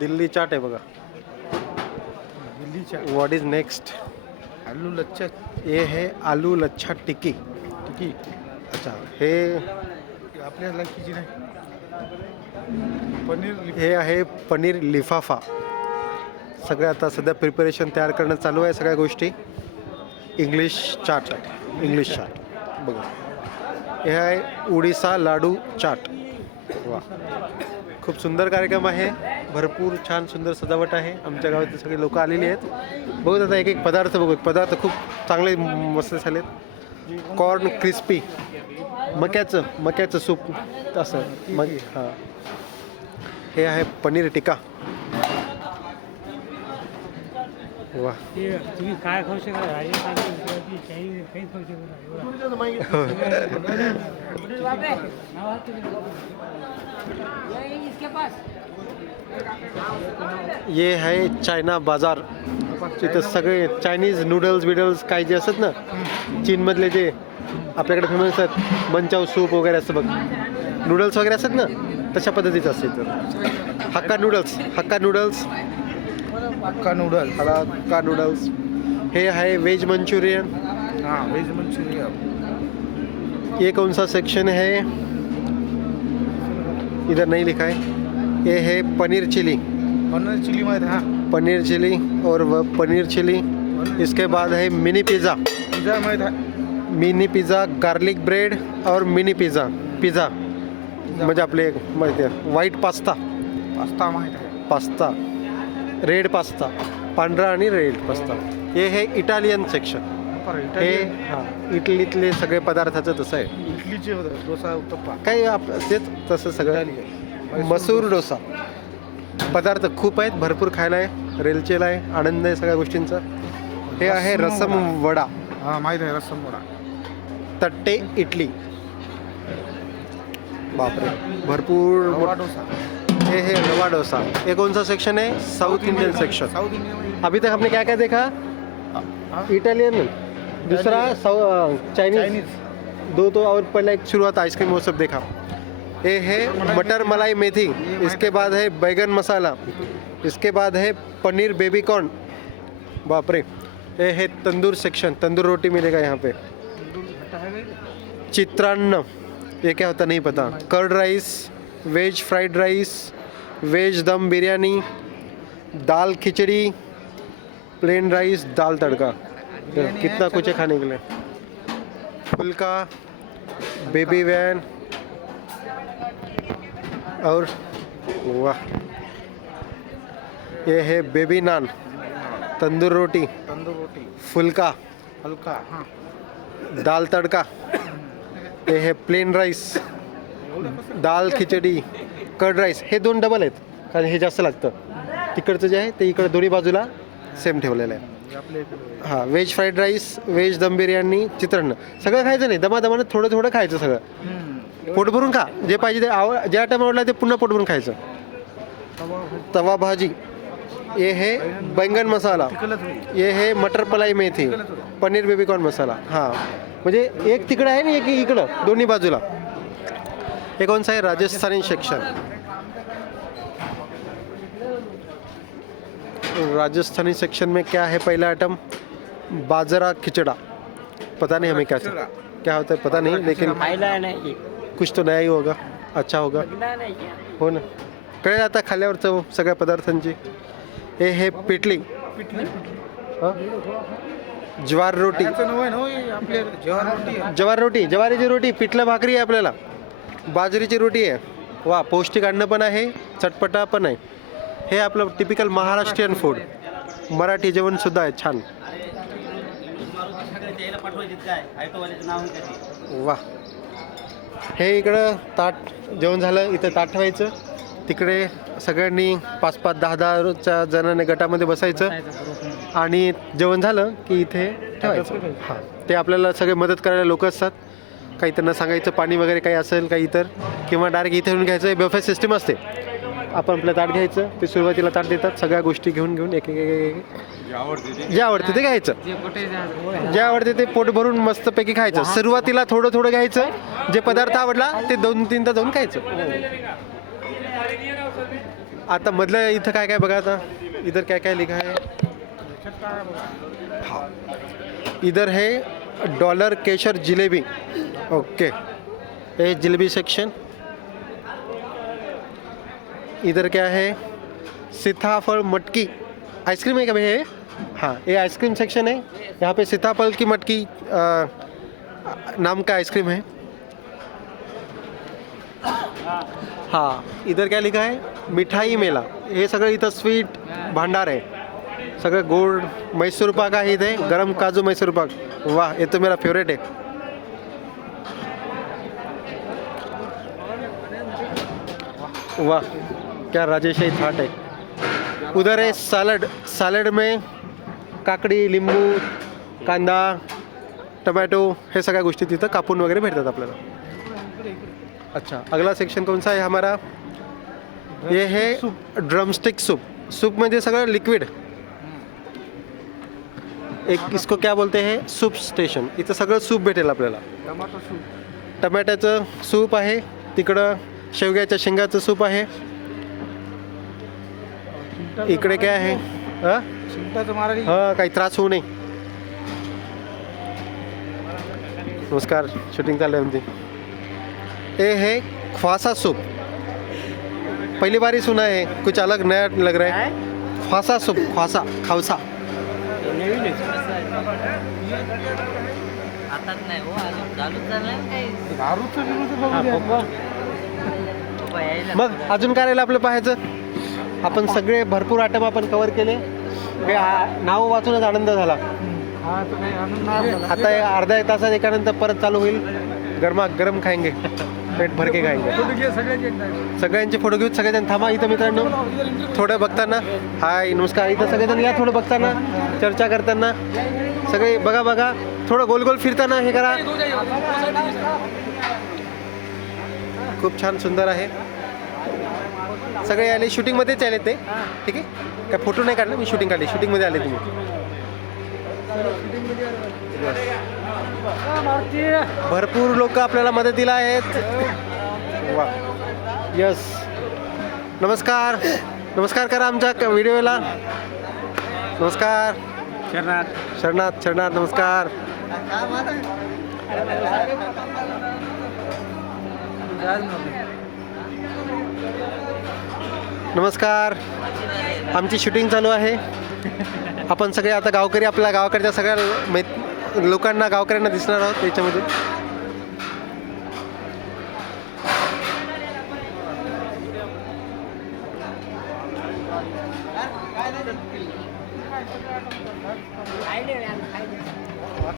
दिल्ली चाट आहे बघा. दिल्लीच्या व्हॉट इज नेक्स्ट आलू लच्छा. हे है आलू लच्छा टिक्की. टिकी अच्छा हे आपल्या लकीची नाही. पनीर हे आहे पनीर लिफाफा. सगळं आता सध्या प्रिपरेशन तयार करणं चालू आहे सगळ्या गोष्टी. English chaat English chaat. बघा. हे आहे उडीसा लाडू चाट. वा. खूप सुंदर कार्यक्रम आहे. भरपूर छान सुंदर सजावट आहे. आमच्या गावातील सगळे लोक आलेली आहेत. बघूत आता एक एक पदार्थ बघूत पदार्थ खूप चांगले मस्त झालेत. कॉर्न क्रिस्पी मक्याचं मक्याचं सूप. असं. मग हां. हे आहे पनीर टिक्का. वा. तुम्ही काय खाऊ शकता? ये है चायना बाजार। तिथं सगळे चायनीज नूडल्स बिडल्स काय जे असतात ना चीनमधले जे आपल्याकडे फेमस असतात मंचाव सूप वगैरे असतं बघ. नूडल्स वगैरे असतात ना तशा पद्धतीचं असतं इथं. Hakka noodles Hakka noodles. Hakka noodle hakka noodles. हे आहे व्हेज मंचुरियन. हाँ वेज मंचूरियन. ये कौन सा सेक्शन है. इधर नहीं लिखा है. ये है पनीर चिली. पनीर चिली माहीत हा. पनीर चिली और वह पनीर चिली. इसके बाद है मिनी पिज़्ज़ा. पिझ्झा माहीत आहे मिनी पिज़्ज़ा गार्लिक ब्रेड और मिनी पिज़्ज़ा. पिज़्ज़ा. म्हणजे आपले माहिती आहे. व्हाईट पास्ता पास्ता माहीत आहे. पास्ता. रेड पास्ता पांढरा आणि रेड पास्ता हे हे इटालियन सेक्शन हे हां इटलीतले सगळे पदार्थाचं तसं आहे. इडलीचे होतं डोसा उत्तप्पा. काही आप तेच तसं सगळं. मसूर डोसा. पदार्थ खूप आहेत भरपूर खायला आहे रेलचेला आहे आनंद आहे सगळ्या गोष्टींचा. हे आहे रसम वडा. हा माहीत आहे रस्सम वडा. तट्टे इडली. बापरे भरपूर रवा डोसा. हे हे रवा डोसा. ये कौन सा सेक्शन है South Indian section South Indian अभी तक हमने क्या क्या देखा? इटालियन दूसरा चाइनीज दो तो और पहले एक शुरुआत आइसक्रीम वो सब देखा। ये है मटर मलाई मेथी, इसके बाद है बैगन मसाला, इसके बाद है पनीर बेबी कॉर्न बाप रे ये है तंदूर सेक्शन तंदूर रोटी मिलेगा यहाँ पे। चित्रान्न, ये क्या होता नहीं पता। Curd rice veg fried rice veg dum biryani, दाल खिचड़ी प्लेन राइस दाल तड़का। कितना कुछ है खाने के लिए। फुल्का बेबी वैन और वाह। ये है बेबी नान तंदूर रोटी तंदूर रोटी। फुल्का हलका हां। दाल तड़का ये है प्लेन राईस दाल खिचडी कर्ड राईस हे दोन डबल आहेत कारण हे जास्त लागतं. तिकडचं जे आहे ते इकडं दोन्ही बाजूला सेम ठेवलेलं आहे. हे व्हेज फ्राईड राईस व्हेज दम बिर्याणी चित्रान्न सगळं खायचं नाही दमादमानं थोडं थोडं खायचं सगळं. पोट भरून खा. जे पाहिजे ते आव ज्या टाइम आवडला ते पुन्हा पोट भरून खायचं. तवा भाजी. ये है बैंगन मसाला. ये है मटर पलाई मेथी. पनीर बेबीकॉर्न मसाला. हां. म्हणजे एक तिकडं आहे ना एक इकडं. दोन्ही बाजूला. हे कोणचं आहे राजस्थानी सेक्शन राजस्थानी सेक्शन में क्या है पहला आइटम बाजरा खिचड़ा. पता नहीं हमें क्या। क्या होता है पता नहीं लेकिन कुछ तो नया ही होगा अच्छा होगा। हो। ना। कळेल आता खाल्ल्यावर चव सगळ्या पदार्थांची। हे हे पिटली। हं? ज्वार रोटी। हो. ज्वार रोटी ज्वारीची रोटी पिठलं भाकरी आहे आपल्याला। बाजरीची रोटी आहे। वा पौष्टिक अन्न पण आहे चटपटा पण आहे। हे आपलं टिपिकल महाराष्ट्रीयन फूड मराठी जेवण सुद्धा आहे छान। वा। हे इकडं ताट जेवण झालं इथं ताट ठेवायचं. तिकडे सगळ्यांनी पाच पाच दहा दहाच्या जणांनी गटामध्ये बसायचं. आणि जेवण झालं की इथे ठेवायचं. हां ते आपल्याला सगळे मदत करायला लोक असतात. काही त्यांना सांगायचं पाणी वगैरे काही असेल काही इतर किंवा डायरेक्ट इथे येऊन घ्यायचं. बफे सिस्टम असते. आपण आपलं ताट घ्यायचं ते सुरुवातीला ताट देतात सगळ्या गोष्टी घेऊन घेऊन एक एक एक एक- एक जे आवडते ते. घ्यायचं. जे आवडते ते पोट भरून मस्तपैकी खायचं. सुरुवातीला थोडं थोडं घ्यायचं. जे पदार्थ आवडला ते दोन तीनदा जाऊन खायचं. आता मधलं इथं काय काय बघा आता. इधर काय काय लिखा है हाँ. इधर है डॉलर केशर जिलेबी. ओके. ये जिलेबी सेक्शन इधर क्या है? सीताफल मटकी। आइसक्रीम है क्या भैया हाँ ये आइसक्रीम सेक्शन है। यहाँ पे सीताफल की मटकी नाम का आइसक्रीम है। हाँ इधर क्या लिखा है? मिठाई मेला। हे सगळं इथं स्वीट भांडार आहे। सगळं गोड मैसूर पाक आहे इथे, गरम काजू मैसूर पाक. वाह ये तो मेरा फेवरेट है वाह. क्या राजेशाही थाट है। उधर है सैलड सैलड में काकडी लिंबू कांदा टमॅटो हे सगळ्या गोष्टी तिथं कापून वगैरे भेटतात आपल्याला. अच्छा अगला सेक्शन कौन सा है हमारा? ये है ड्रमस्टिक सूप सूप म्हणजे सगळं लिक्विड एक इसको क्या बोलते हैं? सूप स्टेशन इथं सगळं सूप भेटेल आपल्याला. टमाटर सूप टमॅट्याचं सूप आहे तिकडं शेवग्याच्या शेंगाचं सूप आहे. इकडे काय आहे? हां? हां काही त्रास होऊ नये. नमस्कार शूटिंग चालू आहे आमची. ये है ख्वासा सूप. पहली बार ही सुना है कुछ अलग नया लग रहा है. ख्वासा सूप ख्वासा. खावसा आताच नाही हो मग अजून काय राहिलं आपलं पाहायचं? आपण सगळे भरपूर आयटम आपण कव्हर केले. हे नावं नाव वाचूनच आनंद झाला. आता हे अर्ध्या एक तासात एकानंतर परत चालू होईल. गरमा गरम खायंगे. पेट भरके खायंगे. सगळ्यांचे सगळ्यांचे फोटो घेऊन सगळेजण थांबा इथं मित्रांनो. थोडं बघताना. हाय नमस्कार. इथं सगळेजण या थोडं बघताना चर्चा करताना. सगळे बघा बघा. थोडं गोल गोल फिरताना हे करा. खूप छान सुंदर आहे. सगळे आले शूटिंगमध्येच आले ते. ठीक आहे? काय फोटो नाही काढले मी शूटिंग काढली. शूटिंगमध्ये आले तुम्ही. भरपूर लोक आपल्याला मदतीला आहेत. वा. यस नमस्कार. नमस्कार करा आमच्या व्हिडिओला. नमस्कार. शरणात शरणात शरणात नमस्कार. नमस्कार. आमची शूटिंग चालू आहे. आपण सगळे आता गावकरी आपल्या गावाकडच्या सगळ्या मै- लोकांना गावकऱ्यांना दिसणार आहोत त्याच्यामध्ये